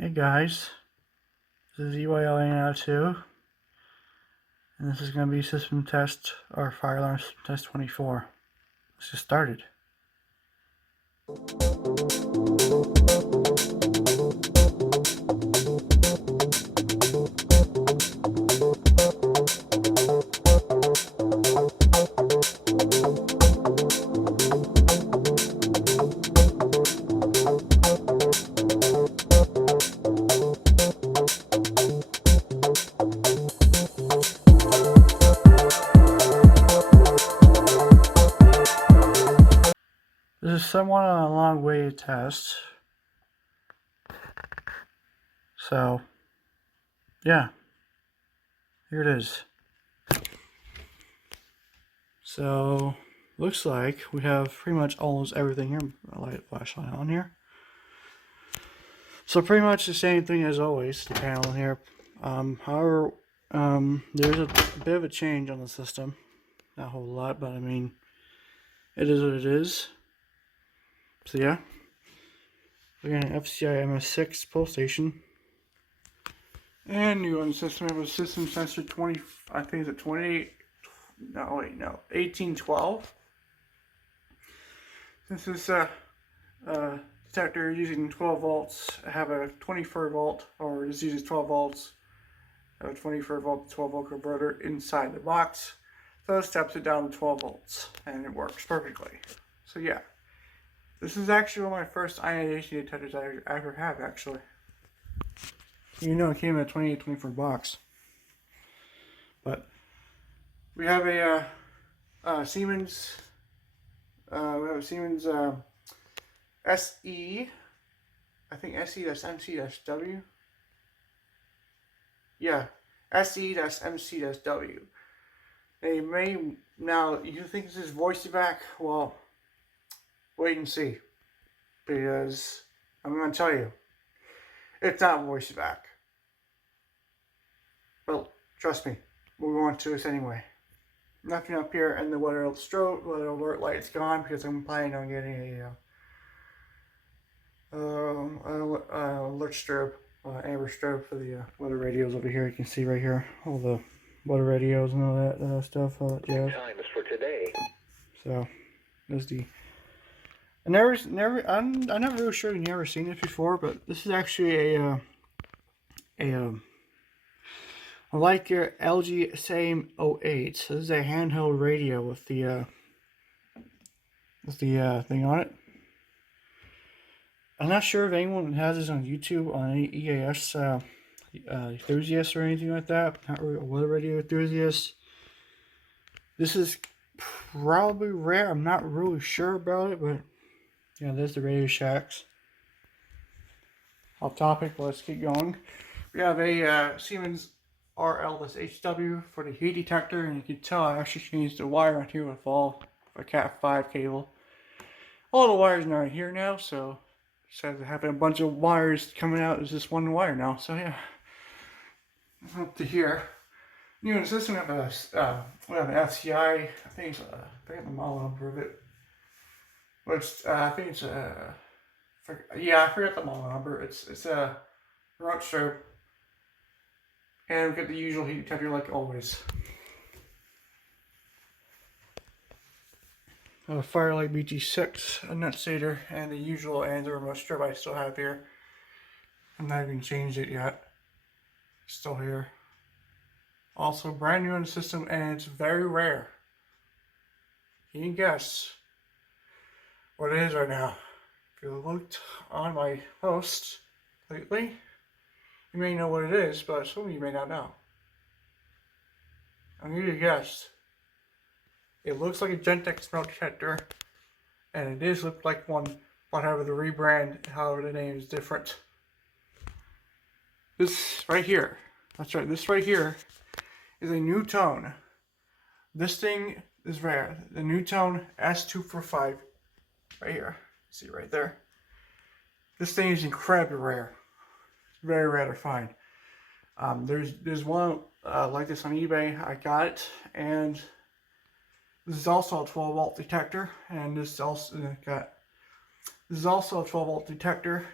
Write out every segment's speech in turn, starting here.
Hey guys, this is awhile 2, and this is going to be system test or fire alarm system test 24. Let's get started. This is somewhat a long way to test. So, yeah, here it is. So, looks like we have pretty much almost everything here. I'll light a flashlight on here. So pretty much the same thing as always, the panel here. However, there's a bit of a change on the system. Not a whole lot, but I mean, it is what it is. So yeah, we got an FCI MS6 pull station. And new on the system, we have a system sensor 20, I think it's a 28, no wait, no, 1812. Since this detector is using 12 volts, I have a 24 volt, or this uses 12 volts, I have a 24 volt to 12 volt converter inside the box. So it steps it down to 12 volts, and it works perfectly. So yeah, this is actually one of my first ionization detectors I ever have, actually. You know, it came in a 24 box. But we have a Siemens. We have a Siemens SE. I think SE-MC-W. Yeah, SE-MC-W. They may now. You think this is voice back? Well, wait and see, because I'm going to tell you, it's not voice back. Well, trust me, we're going to this anyway. Nothing up here, and the weather alert light's gone because I'm planning on getting a alert strobe, amber strobe for the weather radios over here. You can see right here all the weather radios and all that stuff. All that jazz. Time is for today. So there's the. I'm not really sure you've never seen this before, but this is actually like your LG same 08. So this is a handheld radio with the thing on it. I'm not sure if anyone has this on YouTube on any EAS enthusiasts or anything like that. Not really a weather radio enthusiast. This is probably rare. I'm not really sure about it, but yeah, there's the Radio Shacks. Off topic, let's keep going. We have a Siemens RL-HW for the heat detector, and you can tell I actually changed the wire on here with all a Cat 5 cable. All the wires are here now, so instead of having a bunch of wires coming out, it's just one wire now. So yeah, up to here. New in the system, we have an FCI. I think it's I forget the model number of it. But it's, I think it's yeah, I forgot the model number. It's a remote strobe, and we get the usual heat detector like always. Firelight BT6, a nut stator, and the usual and the remote strobe I still have here. I'm not even changed it yet. Still here. Also brand new in the system, and it's very rare. Can you guess what it is right now? If you looked on my post lately, you may know what it is, but some of you may not know. I'm going to guess. It looks like a Gentex smoke detector, and it does look like one, but however the rebrand, however the name is different. This right here, that's right, this right here is a new tone. This thing is rare. The new tone S245, right here. See right there. This thing is incredibly rare. It's very rare to find. There's one like this on eBay. I got it, and this is also a 12 volt detector, and this is also a 12 volt detector,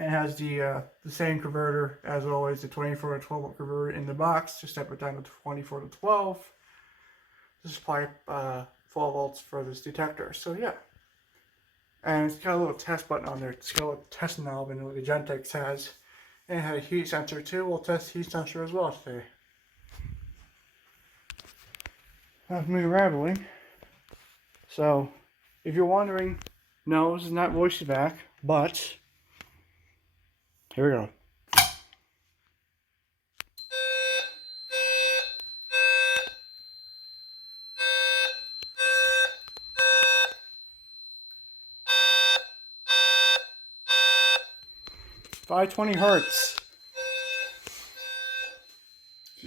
And it has the same converter as always, the 24 to 12 volt converter in the box to step it down to 24 to 12. This is pipe 12 volts for this detector. So yeah. And it's got a little test button on there. It's got a little test knob and what the Gentex has. And it had a heat sensor too. We'll test heat sensor as well today. That's me rambling. So, if you're wondering, no, this is not voice back, but here we go. $520 hertz.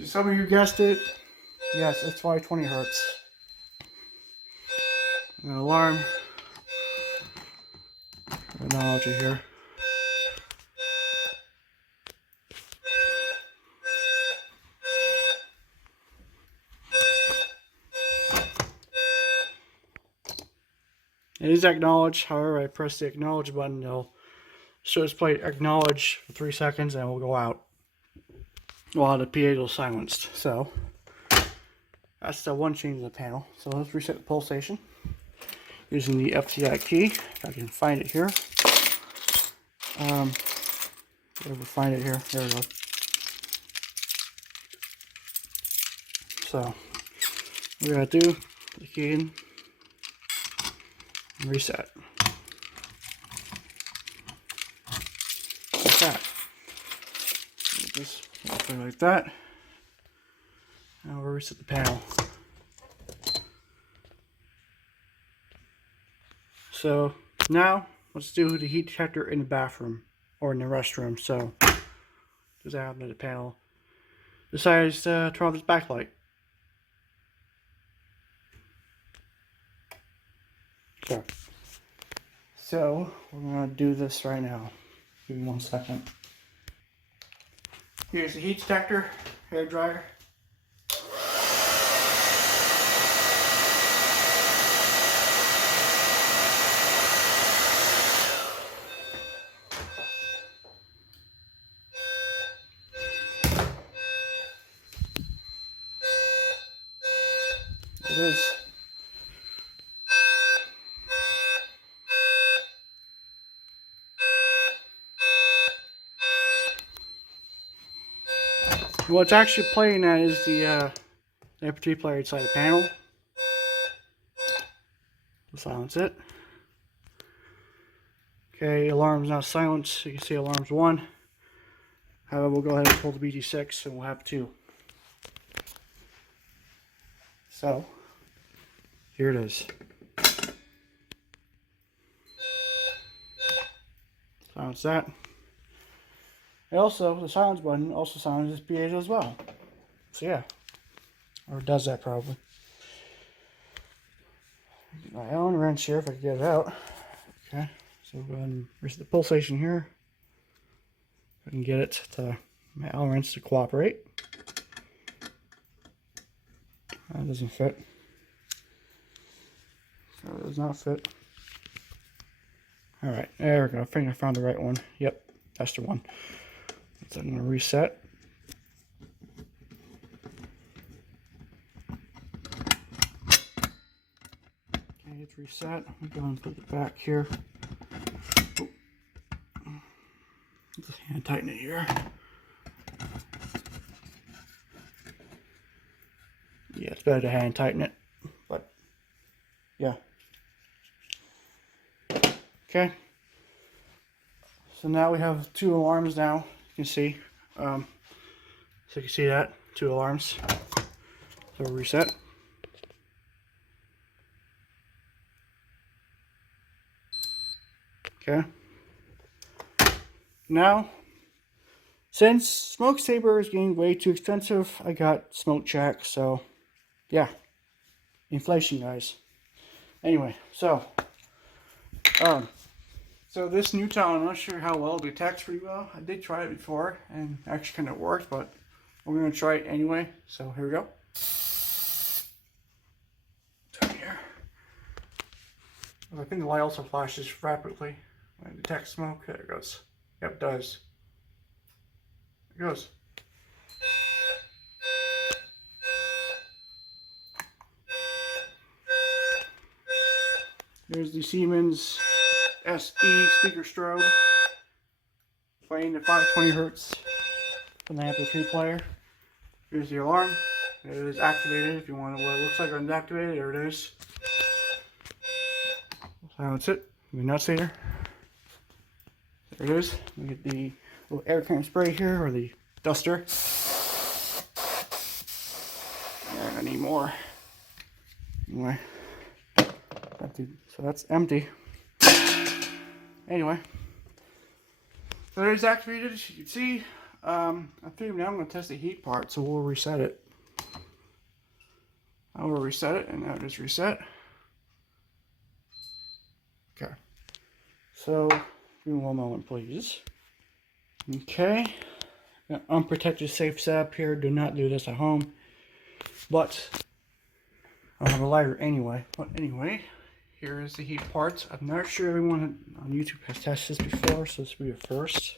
Some of you guessed it. Yes, it's 520 hertz. An alarm. Analogy here. It is acknowledged. However, I press the acknowledge button, it'll show display acknowledge for 3 seconds and it will go out while the PA is silenced. So that's the one change in the panel. So let's reset the pulsation using the FTI key. If I can find it here. Wherever find it here. There we go. So we're gonna do the key in and reset. Like that. Just like that. Now we'll reset the panel. So now let's do the heat detector in the bathroom or in the restroom. So does that happen to the panel? Decides to turn off its backlight. So we're gonna do this right now. Give me 1 second. Here's the heat detector, hair dryer. It is. What's actually playing at is the MP3 player inside the panel. We'll silence it. Okay, alarm's now silenced. You can see alarm's 1. However, we'll go ahead and pull the BT6 and we'll have 2. So, here it is. Silence that. And also, the silence button also silences PAs as well. So yeah. Or it does that probably. Get my Allen wrench here if I can get it out. Okay. So we'll go ahead and reset the pulsation here. I can get it to my Allen wrench to cooperate. That doesn't fit. That does not fit. Alright, there we go. I think I found the right one. Yep, that's the one. So I'm going to reset. Okay, it's reset. I'm going to put it back here. Oh. Just hand tighten it here. Yeah, it's better to hand tighten it, but yeah. Okay. So now we have 2 alarms now. You can see. So you can see that 2 alarms. So we'll reset. Okay. Now, since Smoke Saber is getting way too expensive, I got Smoke Check. So, yeah, inflation, guys. Anyway, so this new towel, I'm not sure how well it detects pretty well. I did try it before and actually kind of worked, but we're gonna try it anyway. So here we go. Turn here. I think the light also flashes rapidly when it detects smoke. There it goes. Yep, it does. It goes. Here's the Siemens SE speaker strobe playing the 520 hertz from the MP3 player. Here's the alarm. It is activated if you want to know what it looks like when it's activated. There it is. Silence it. Give me nuts later. There it is. We get the little air current spray here, or the duster. Yeah, I need more. Anyway. So that's empty. Anyway. So there's activated, as you can see. I think now I'm going to test the heat part, so we'll reset it. I will reset it, and now it is reset. Okay. So, give me one moment, please. Okay. Unprotected safe setup here. Do not do this at home. But, I don't have a lighter anyway. But anyway, here is the heat parts. I'm not sure everyone on YouTube has tested this before, so this will be a first.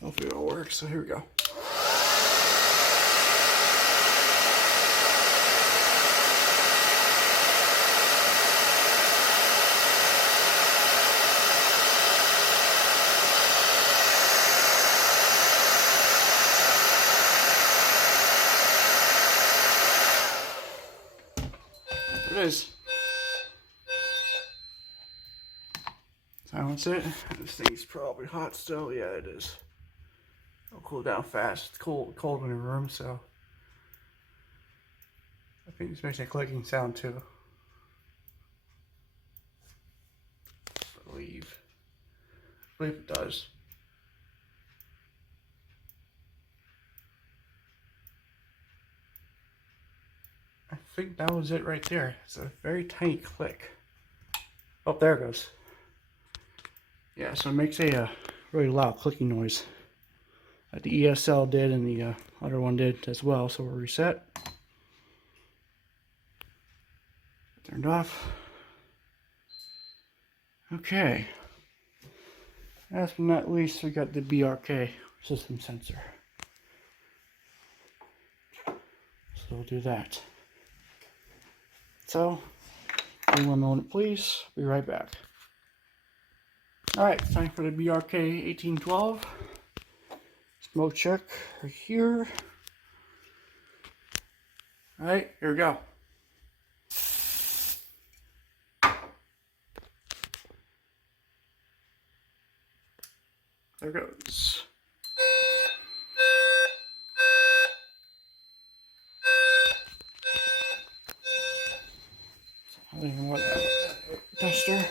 Hopefully it'll work, so here we go. There it is. Silence it. This thing's probably hot still. Yeah, it is. It'll cool down fast. It's cold in the room, so I think this makes a clicking sound too. I believe it does. I think that was it right there. It's a very tiny click. Oh, there it goes. Yeah, so it makes a really loud clicking noise. The ESL did, and the other one did as well. So we'll reset. Turned off. Okay. Last but not least, we got the BRK system sensor. So we'll do that. So, give me one moment, please. Be right back. Alright, time for the BRK 1812. Smoke check right here. Alright, here we go. There goes. I don't even want that duster.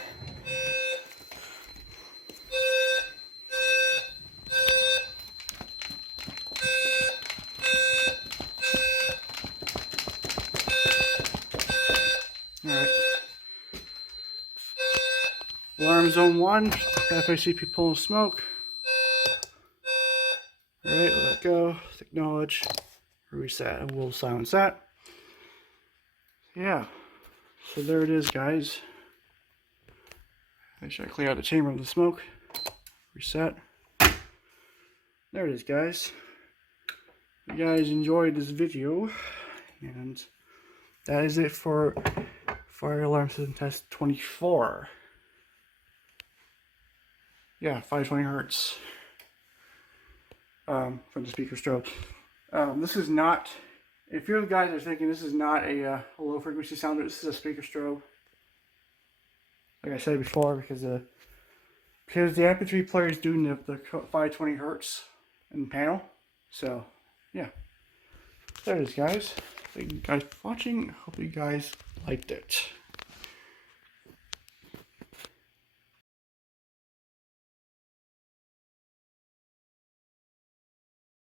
Alright. Alarm zone 1. Definitely see people pulling smoke. Alright, let it go. Acknowledge. Reset. And we'll silence that. Yeah. So there it is, guys. Make sure I clear out the chamber of the smoke. Reset. There it is, guys. If you guys enjoyed this video, and that is it for fire alarm system test 24. Yeah, 520 hertz from the speaker strobe. This is not, if you guys are thinking this is not a low frequency sounder, this is a speaker strobe. Like I said before, because the MP3 player is doing the 520 hertz in the panel. So, yeah. There it is, guys. Thank you guys for watching. Hope you guys liked it.